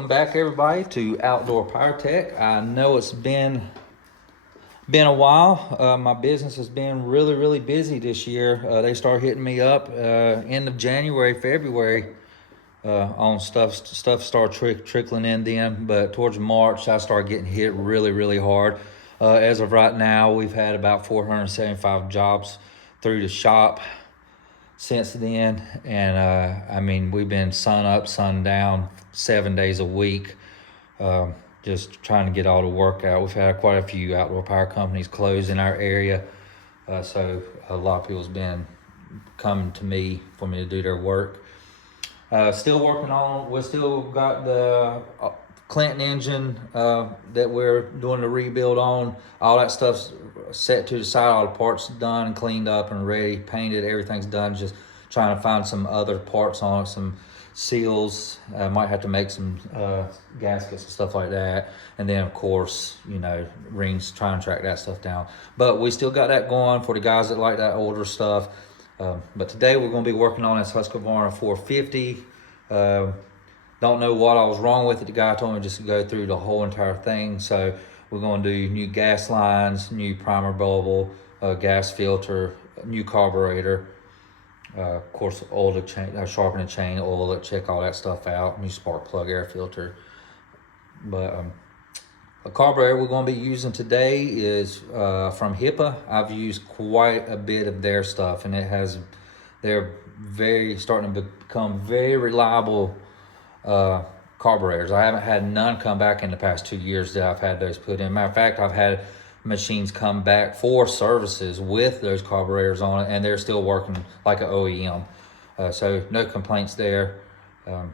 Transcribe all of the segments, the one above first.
Welcome back, everybody, to Outdoor Power Tech. I know it's been a while. My business has been really busy this year. They start hitting me up end of January, February on stuff. Stuff started trickling in then, but towards March I started getting hit really hard. As of right now, we've had about 475 jobs through the shop since then, and I mean, we've been sun up, sun down, 7 days a week, just trying to get all the work out. We've had quite a few outdoor power companies close in our area, so a lot of people's been coming to me for me to do their work. Still working on, we still got the Clinton engine that we're doing the rebuild on. All that stuff's set to the side, all the parts done and cleaned up and ready, painted, everything's done. Just trying to find some other parts on it, some seals. Might have to make some gaskets and stuff like that. And then of course, you know, rings, try and track that stuff down. But we still got that going for the guys that like that older stuff. But today we're going to be working on this Husqvarna 450. Don't know what I was wrong with it. The guy told me just to go through the whole entire thing. So we're going to do new gas lines, new primer bubble, gas filter, new carburetor, of course oil to change, sharpen the chain, oil to check all that stuff out, new spark plug, air filter. But a carburetor we're going to be using today is from Hipa. I've used quite a bit of their stuff, and they're starting to become very reliable carburetors. I haven't had none come back in the past 2 years that I've had those put in. Matter of fact, I've had machines come back for services with those carburetors on it, and they're still working like an OEM. So no complaints there.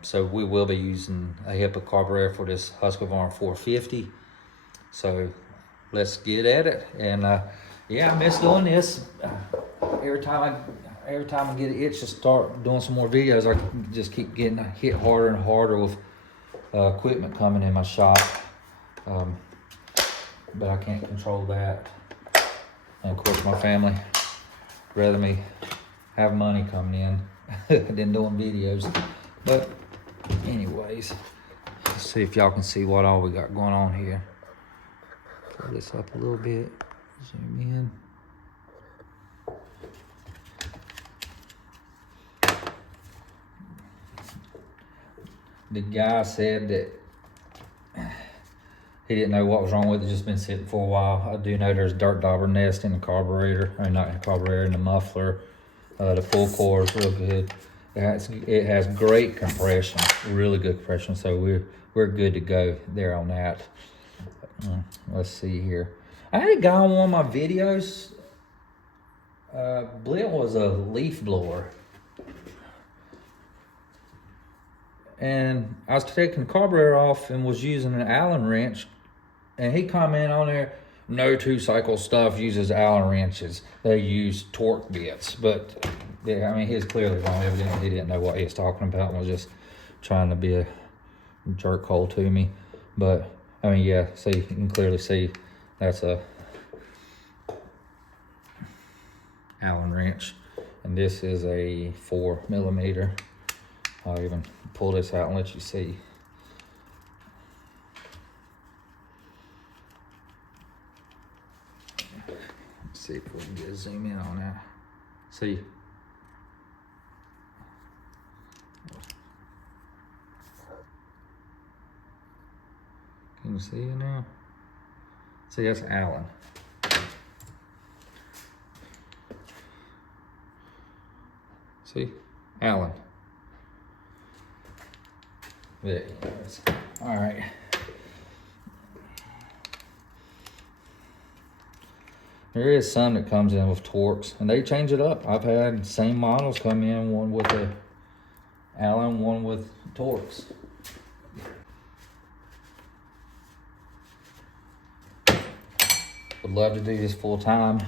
So we will be using a Hipa carburetor for this Husqvarna 450. So let's get at it. And yeah, I miss doing this. Every time I get an itch to start doing some more videos, I just keep getting hit harder and harder with equipment coming in my shop. But I can't control that. And of course my family rather me have money coming in than doing videos. But anyways, let's see if y'all can see what all we got going on here. Pull this up a little bit, zoom in. The guy said that he didn't know what was wrong with it, just been sitting for a while. I do know there's dirt dauber nest in the carburetor, or not in the carburetor, in the muffler. The full core is real good. It has great compression, really good compression, so we're good to go there on that. Let's see here. I had a guy on one of my videos. Blit was a leaf blower. And I was taking the carburetor off and was using an Allen wrench, and he commented on there, no 2-cycle stuff uses Allen wrenches. They use torque bits. But yeah, I mean, he's clearly wrong. Evidently he didn't know what he was talking about and was just trying to be a jerkhole to me. But I mean, yeah, see, you can clearly see that's a Allen wrench, and this is a 4mm. I'll even pull this out and let you see. Let's see if we can get a zoom in on that. See. Can you see it now? See, that's Allen. See? Allen. There it is. All right. There is some that comes in with Torx, and they change it up. I've had the same models come in, one with a Allen, one with Torx. Would love to do this full time,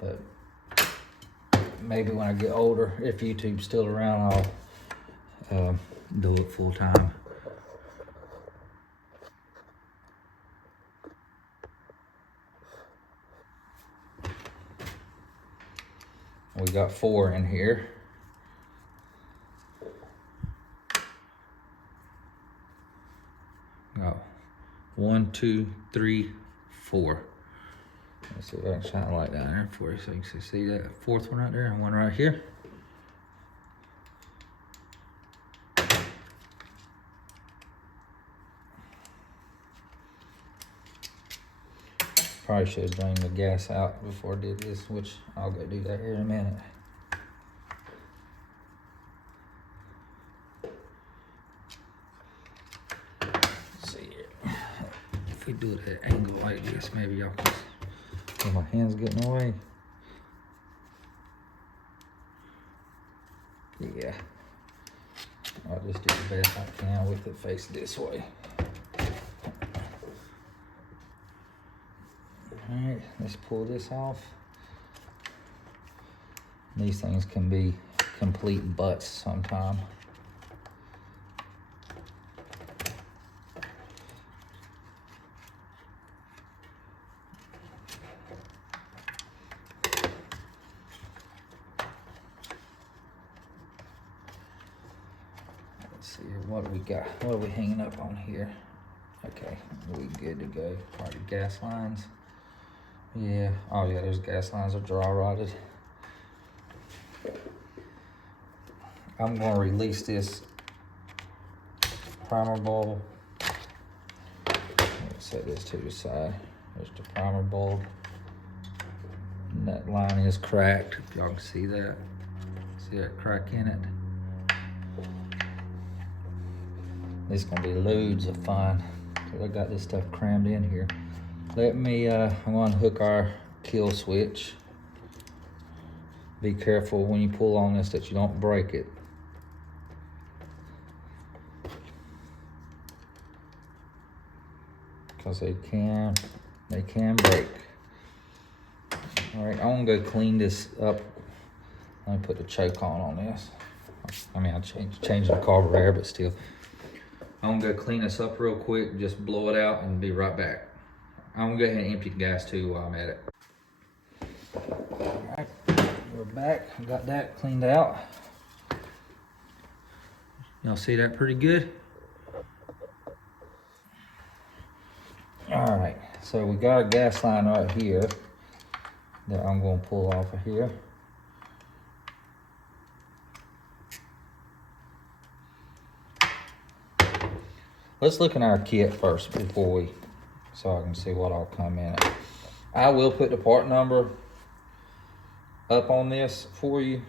but maybe when I get older, if YouTube's still around, I'll do it full time. We got 4 in here. 1, 2, 3, 4. Let's see if I can shine a light down there for you so you can see that fourth one right there and one right here. Probably should have drained the gas out before I did this, which I'll go do that here in a minute. Let's see here. If we do it at an angle like this, maybe y'all can. Oh, my hand's getting away. Yeah. I'll just do the best I can with it faced this way. Alright, let's pull this off. These things can be complete butts sometime. Let's see what we got. What are we hanging up on here? Okay, we good to go. Probably gas lines. Yeah, oh yeah, those gas lines are dry rotted. I'm gonna release this primer bulb. Let's set this to the side. There's the primer bulb. And that line is cracked, if y'all can see that. See that crack in it? This is gonna be loads of fun. I got this stuff crammed in here. Let me, I'm gonna hook our kill switch. Be careful when you pull on this that you don't break it. Because they can break. All right, I'm gonna go clean this up. Let me put the choke on this. I mean, I changed the carburetor, but still. I'm gonna go clean this up real quick, just blow it out and be right back. I'm gonna go ahead and empty the gas too while I'm at it. All right, we're back. I got that cleaned out. Y'all see that pretty good? All right, so we got a gas line right here that I'm gonna pull off of here. Let's look in our kit first so I can see what I'll come in at. I will put the part number up on this for you.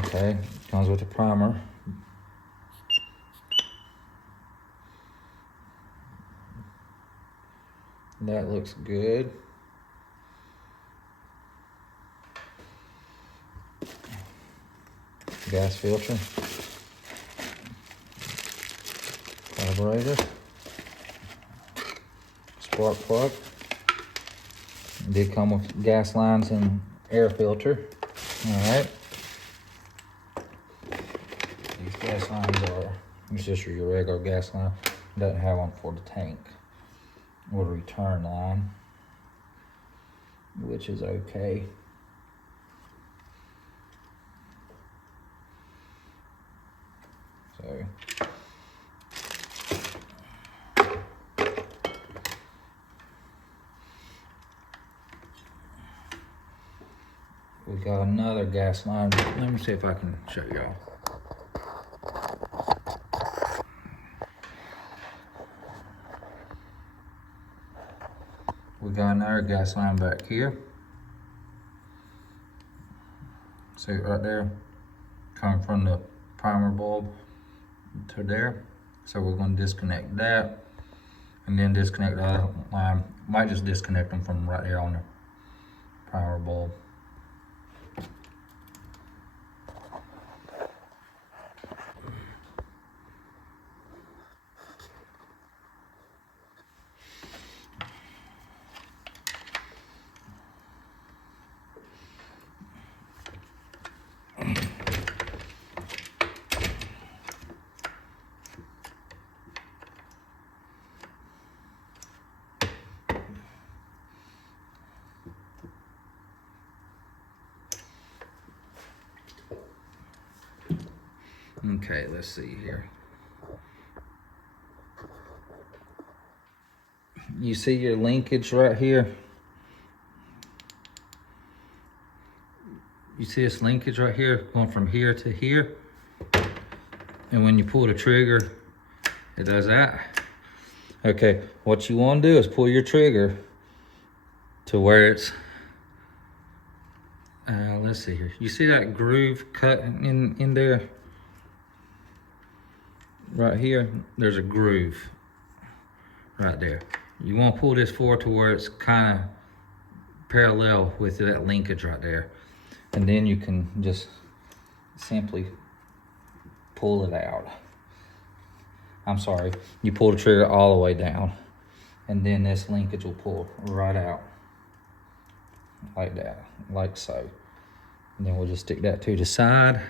Okay, comes with the primer. That looks good. Gas filter. Carburetor. Spark plug. It did come with gas lines and air filter. Alright. These gas lines are, it's just your regular gas line. Doesn't have one for the tank or the return line, which is okay. So we got another gas line. Let me see if I can show y'all. We got another gas line back here. See it right there? Coming from the primer bulb to there. So we're going to disconnect that and then disconnect the other line. Might just disconnect them from right here on the primer bulb. Okay, let's see here. You see your linkage right here? You see this linkage right here going from here to here? And when you pull the trigger, it does that. Okay, what you want to do is pull your trigger to where it's, let's see here. You see that groove cut in there? Right here, there's a groove right there. You want to pull this forward to where it's kind of parallel with that linkage right there. And then you can just simply pull it out. I'm sorry, you pull the trigger all the way down, and then this linkage will pull right out like that, like so. And then we'll just stick that to the side.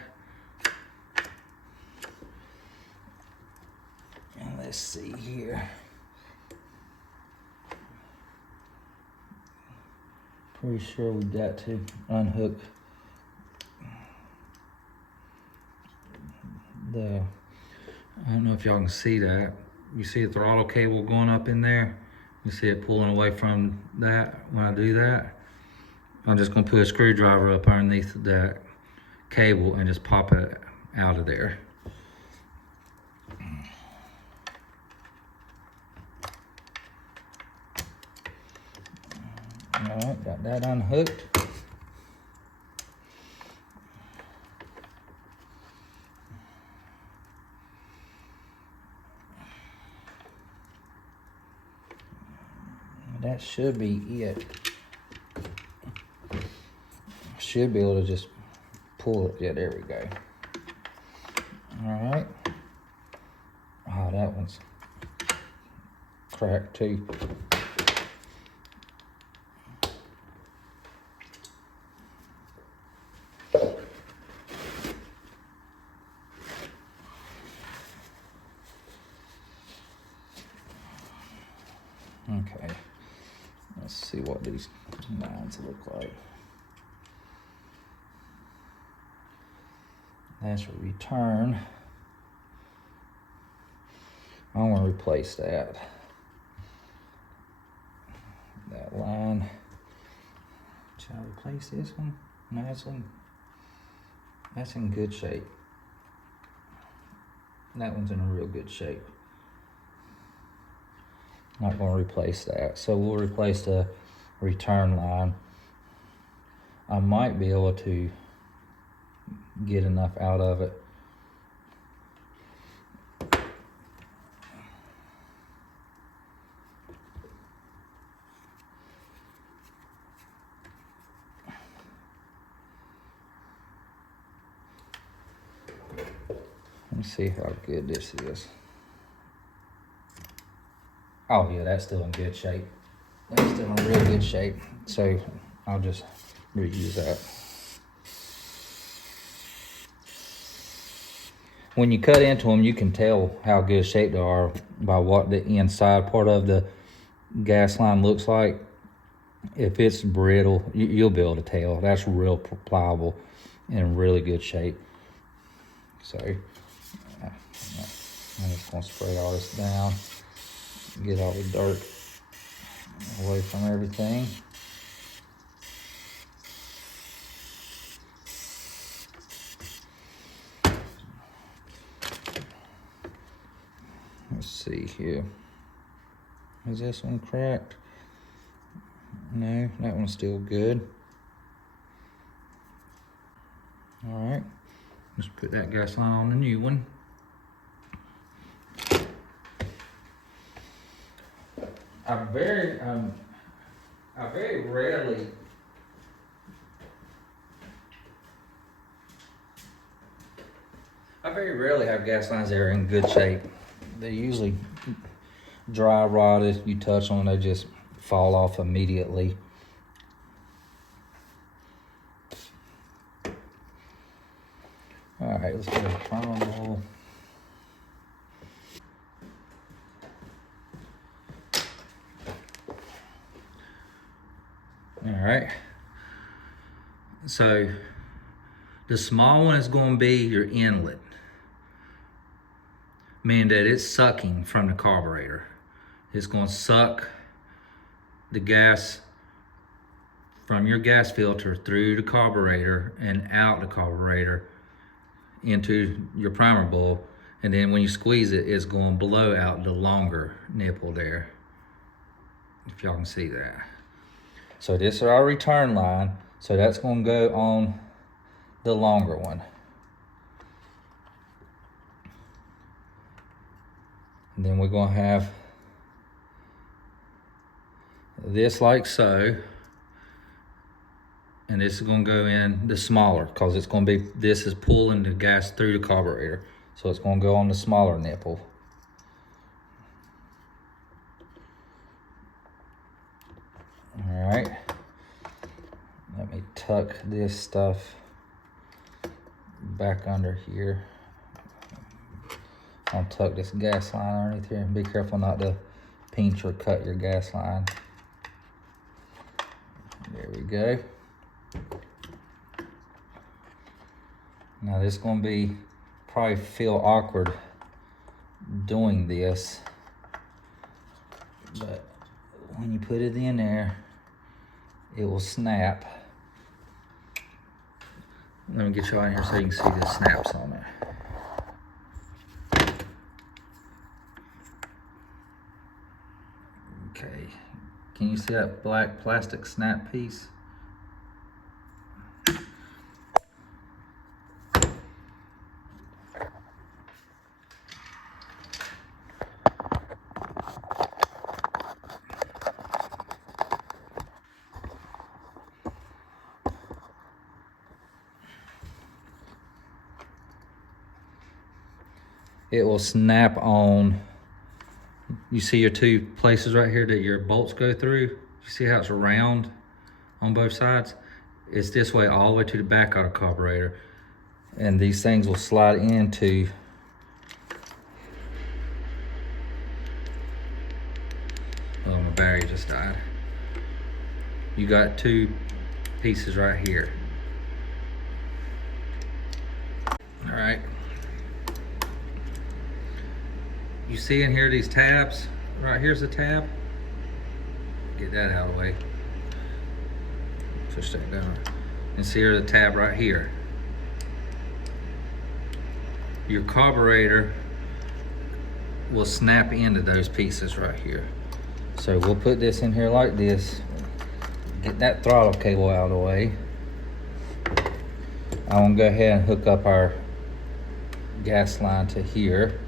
And let's see here. Pretty sure we got to unhook the, I don't know if y'all can see that. You see the throttle cable going up in there? You see it pulling away from that when I do that? I'm just gonna put a screwdriver up underneath that cable and just pop it out of there. All right, got that unhooked. That should be it. Should be able to just pull it. Yeah, there we go. All right. Oh, that one's cracked too. Okay, let's see what these lines look like. That's a return. I want to replace that line. Should I replace this one? No, that's in good shape. That one's in a real good shape. Not going to replace that, so we'll replace the return line. I might be able to get enough out of it. Let me see how good this is. Oh yeah, that's still in good shape. That's still in real good shape. So I'll just reuse that. When you cut into them, you can tell how good shape they are by what the inside part of the gas line looks like. If it's brittle, you'll be able to tell. That's real pliable and in really good shape. So I'm just gonna spray all this down. Get all the dirt away from everything. Let's see here. Is this one cracked? No, that one's still good. All right, let's put that gas line on the new one. I very rarely have gas lines that are in good shape. They're usually dry rotted. You touch on them, they just fall off immediately. All right, let's get a thermal. All right, so the small one is going to be your inlet. meaning that it's sucking from the carburetor. It's going to suck the gas from your gas filter through the carburetor and out the carburetor into your primer bulb. And then when you squeeze it, it's going to blow out the longer nipple there, if y'all can see that. So this is our return line. So that's going to go on the longer one. And then we're going to have this like so. And this is going to go in the smaller, because it's going to be, this is pulling the gas through the carburetor. So it's going to go on the smaller nipple. All right. Let me tuck this stuff back under here. I'll tuck this gas line underneath here. Be careful not to pinch or cut your gas line. There we go. Now this is going to be, probably feel awkward doing this, but when you put it in there, it will snap. Let me get you out here so you can see the snaps on it. Okay, can you see that black plastic snap piece? It will snap on, you see your two places right here that your bolts go through? You see how it's round on both sides? It's this way all the way to the back of the carburetor. And these things will slide into oh, my battery just died. You got two pieces right here. All right. You see in here these tabs? Right here's the tab. Get that out of the way. Push that down. And see here's the tab right here. Your carburetor will snap into those pieces right here. So we'll put this in here like this. Get that throttle cable out of the way. I'm gonna go ahead and hook up our gas line to here.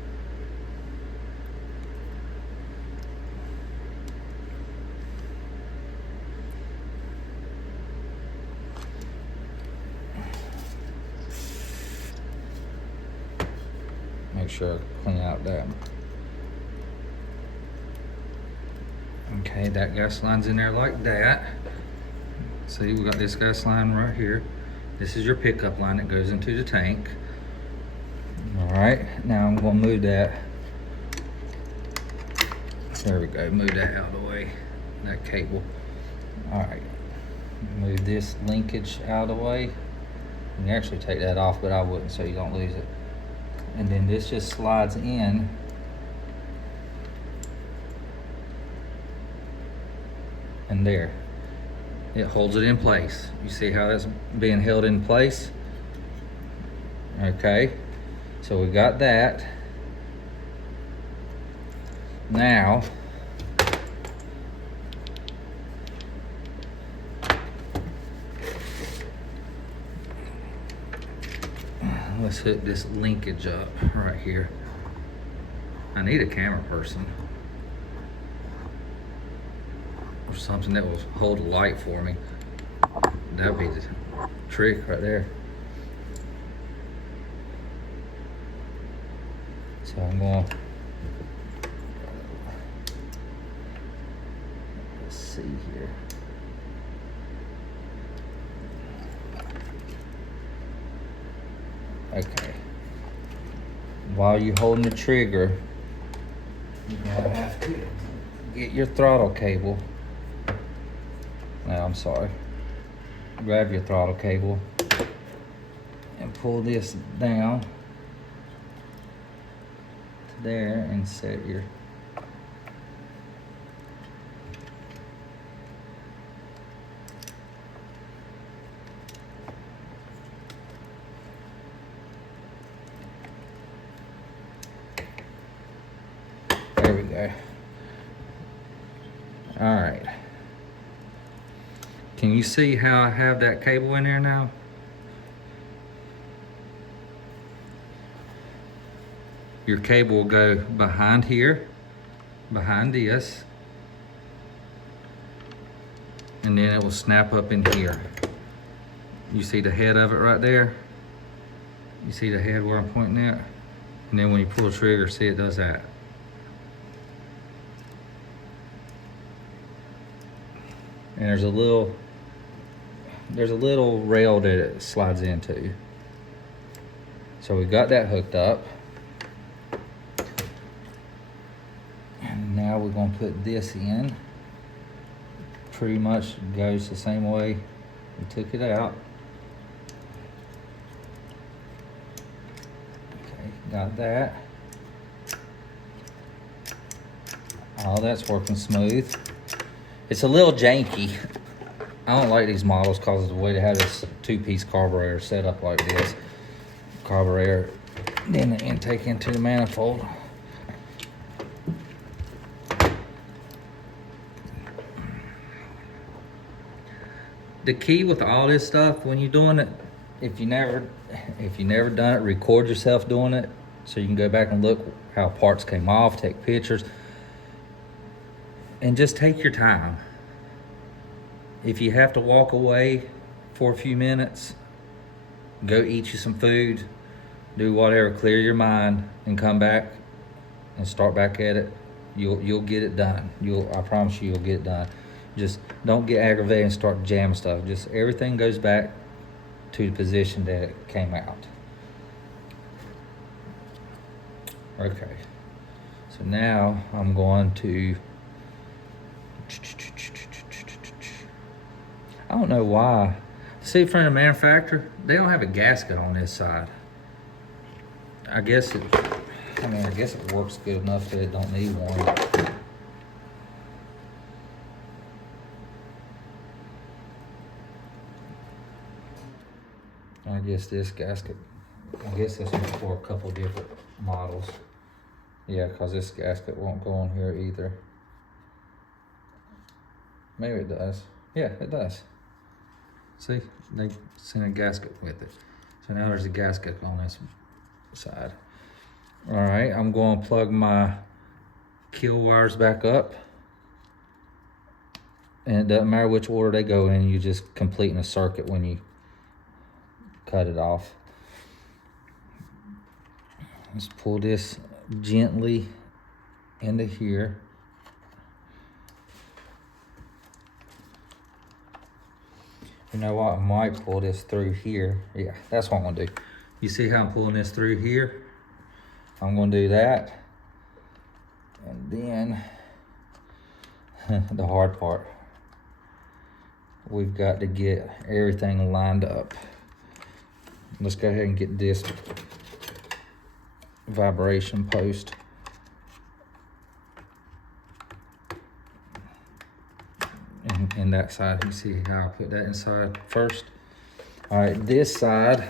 Make sure I clean out that. Okay, that gas line's in there like that. See, we got this gas line right here. This is your pickup line that goes into the tank. All right, now I'm gonna move that. There we go, move that out of the way, that cable. All right, move this linkage out of the way. You can actually take that off, but I wouldn't so you don't lose it. And then this just slides in and there. It holds it in place. You see how that's being held in place? Okay, so we got that. Now, let's hook this linkage up right here. I need a camera person or something that will hold a light for me. That'd be the trick right there. So I'm going, let's see here. Okay. While you're holding the trigger, you're gonna have to get your throttle cable. No, I'm sorry. Grab your throttle cable and pull this down to there and set your there we go. All right. Can you see how I have that cable in there now? Your cable will go behind here, behind this, and then it will snap up in here. You see the head of it right there? You see the head where I'm pointing at? And then when you pull the trigger, see it does that. And there's a little rail that it slides into. So we got that hooked up. And now we're gonna put this in. Pretty much goes the same way we took it out. Okay, got that. All that's working smooth. It's a little janky. I don't like these models because of the way they have this two-piece carburetor set up like this. Carburetor, then the intake into the manifold. The key with all this stuff when you're doing it, if you never done it, record yourself doing it so you can go back and look how parts came off, take pictures, and just take your time. If you have to walk away for a few minutes, go eat you some food, do whatever, clear your mind, and come back and start back at it. You'll get it done. I promise you, you'll get it done. Just don't get aggravated and start jamming stuff. Just everything goes back to the position that it came out. Okay. So now I'm going to, I don't know why. See, from the manufacturer, they don't have a gasket on this side. I guess it works good enough that it don't need one. I guess this gasket, this is for a couple different models. Yeah, because this gasket won't go on here either. Maybe it does. Yeah, it does. See, they sent a gasket with it. So now there's a gasket on this side. All right, I'm going to plug my kill wires back up. And it doesn't matter which order they go in, you're just completing a circuit when you cut it off. Let's pull this gently into here. You know what, I might pull this through here. Yeah, that's what I'm gonna do. You see how I'm pulling this through here? I'm gonna do that. And then, the hard part. We've got to get everything lined up. Let's go ahead and get this vibration post. And that side, you see how I put that inside first. All right, this side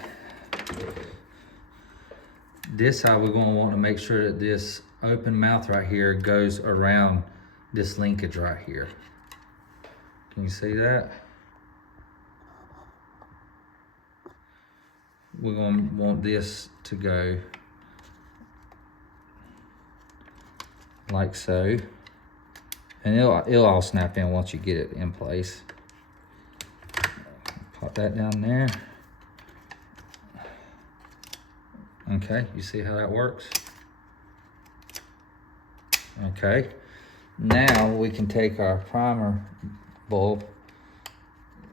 we're gonna want to make sure that this open mouth right here goes around this linkage right here. Can you see that? We're gonna want this to go like so. And it'll all snap in once you get it in place. Pop that down there. Okay, you see how that works? Okay, now we can take our primer bulb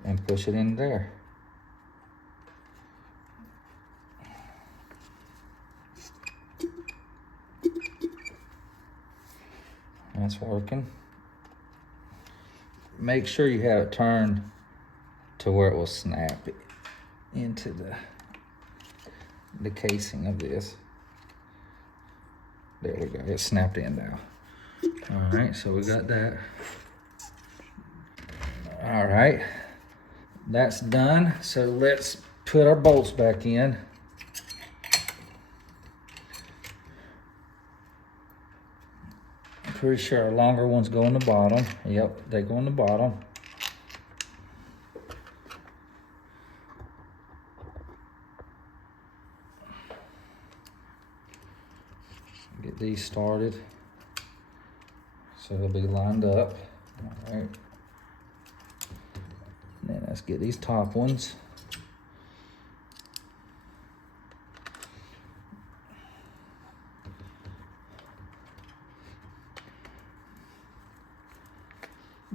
and push it in there. That's working. Make sure you have it turned to where it will snap into the casing of this. There we go, it snapped in now. All right, so we got that. All right, that's done. So let's put our bolts back in. I'm pretty sure our longer ones go on the bottom. Yep, they go on the bottom. Get these started so they'll be lined up. All right. And then let's get these top ones.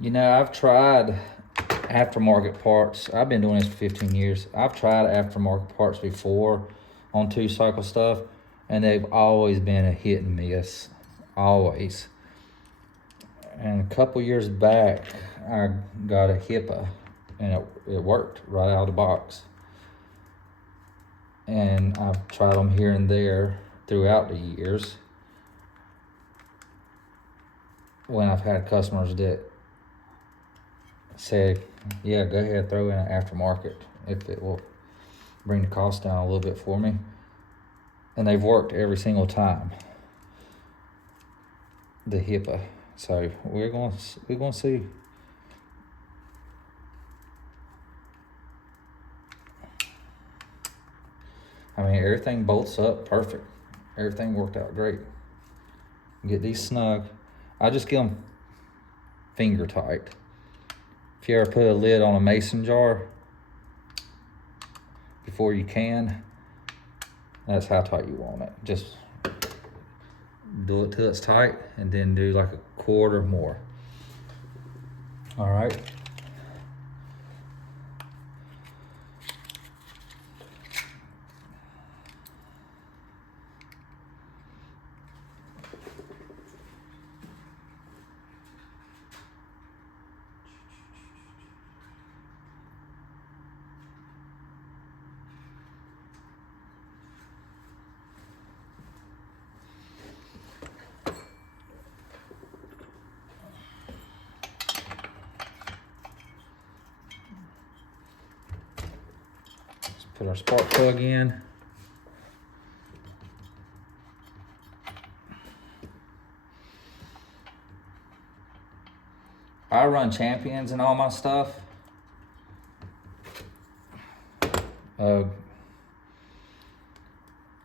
You know, I've tried aftermarket parts. I've been doing this for 15 years. I've tried aftermarket parts before on 2-cycle stuff, and they've always been a hit and miss, always. And a couple years back, I got a Hipa, and it worked right out of the box. And I've tried them here and there throughout the years when I've had customers that say, yeah, go ahead, throw in an aftermarket if it will bring the cost down a little bit for me. And they've worked every single time, the Hipa. So we're going to see. I mean, everything bolts up perfect. Everything worked out great. Get these snug. I just get them finger tight. If you ever put a lid on a mason jar before you can, that's how tight you want it. Just do it till it's tight and then do like a quarter more. All right. Put our spark plug in. I run Champions in all my stuff.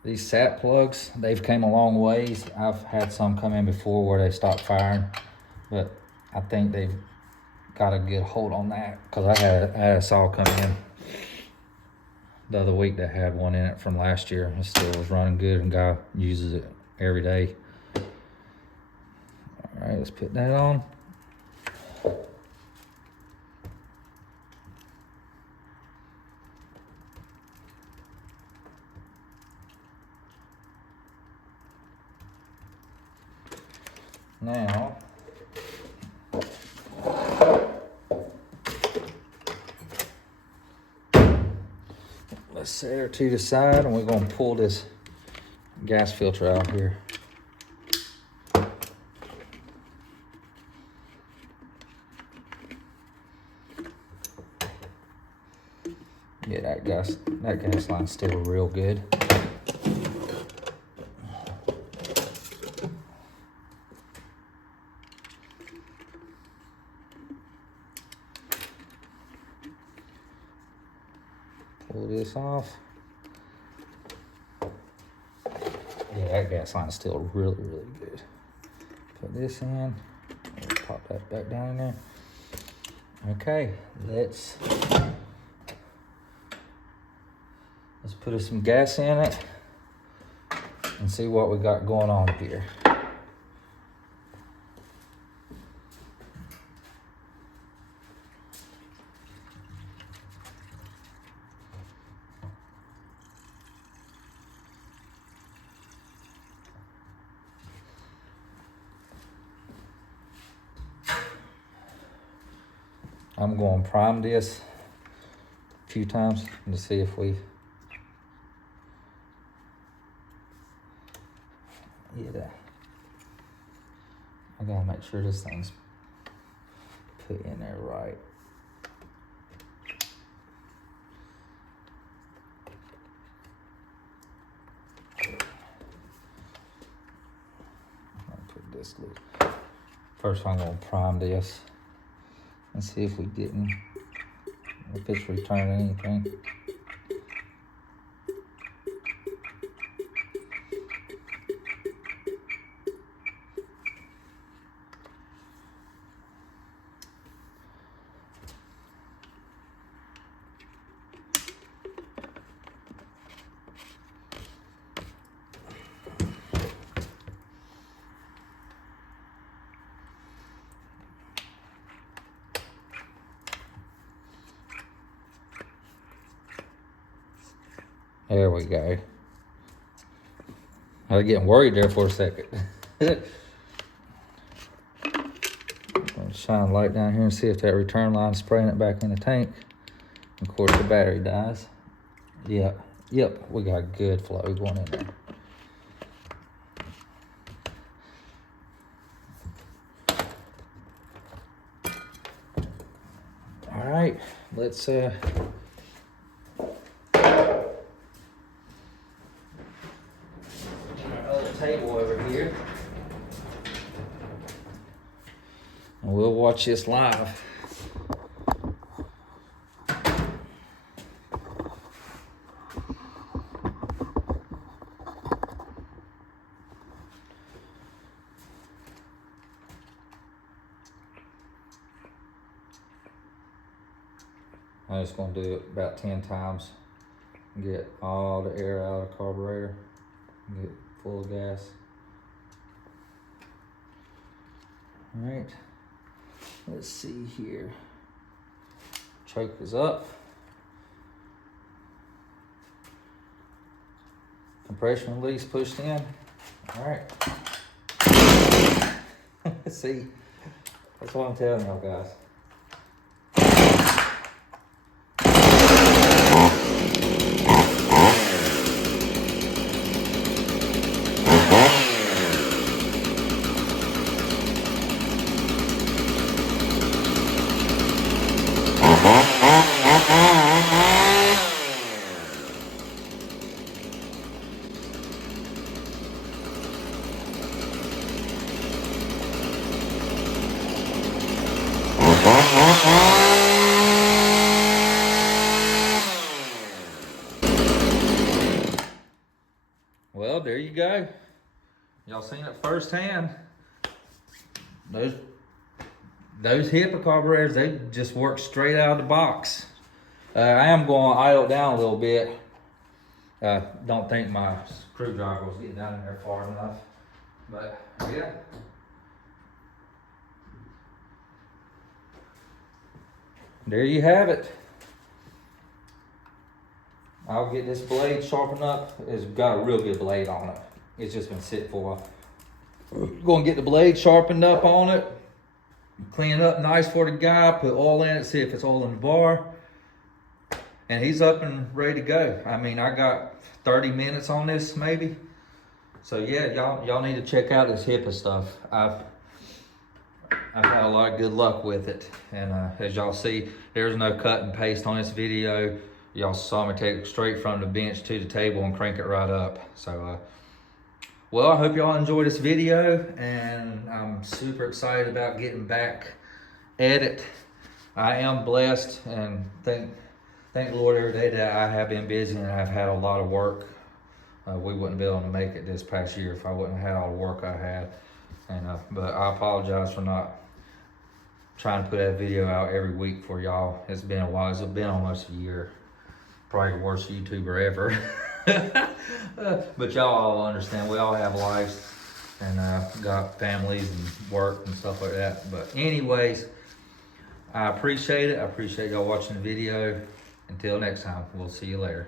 These sat plugs, they've came a long ways. I've had some come in before where they stopped firing, but I think they've got a good hold on that, because I had a saw come in the other week that had one in it from last year. It still was running good, and guy uses it every day. All right, let's put that on. Now, let's set her to the side, and we're going to pull this gas filter out here. Yeah, that gas line's still real good. Pull this off. Yeah, that gas line's still really, really good. Put this in. Pop that back down in there. Okay, let's put some gas in it and see what we got going on here. I'm going to prime this a few times to see if we I gotta make sure this thing's put in there right. I'll put this loose. First I'm gonna prime this and see if if it's returning anything. There we go. I was getting worried there for a second. I'm gonna shine a light down here and see if that return line's spraying it back in the tank. Of course, the battery dies. Yep, we got good flow going in there. All right, let's table over here, and we'll watch this live. I'm just gonna do it about 10 times, get all the air out of the carburetor, get full of gas. All right, let's see here. Choke is up. Compression release pushed in. All right. See, that's what I'm telling y'all guys. Well, there you go. Y'all seen it firsthand. Those Hipa carburetors, they just work straight out of the box. I am going to idle it down a little bit. Don't think my screwdriver was getting down in there far enough. But yeah. There you have it. I'll get this blade sharpened up. It's got a real good blade on it. It's just been sitting for a while. Gonna get the blade sharpened up on it. Clean it up nice for the guy. Put oil in it, see if it's oil in the bar. And he's up and ready to go. I mean, I got 30 minutes on this maybe. So yeah, y'all need to check out this Hipa stuff. I've had a lot of good luck with it. And as y'all see, there's no cut and paste on this video. Y'all saw me take it straight from the bench to the table and crank it right up. So, well, I hope y'all enjoyed this video, and I'm super excited about getting back at it. I am blessed, and thank the Lord every day that I have been busy and I've had a lot of work. We wouldn't be able to make it this past year if I wouldn't have had all the work I had. And but I apologize for not trying to put that video out every week for y'all. It's been a while. It's been almost a year. Probably the worst YouTuber ever. But y'all all understand, we all have lives and got families and work and stuff like that. But anyways, I appreciate it. I appreciate y'all watching the video. Until next time, we'll see you later.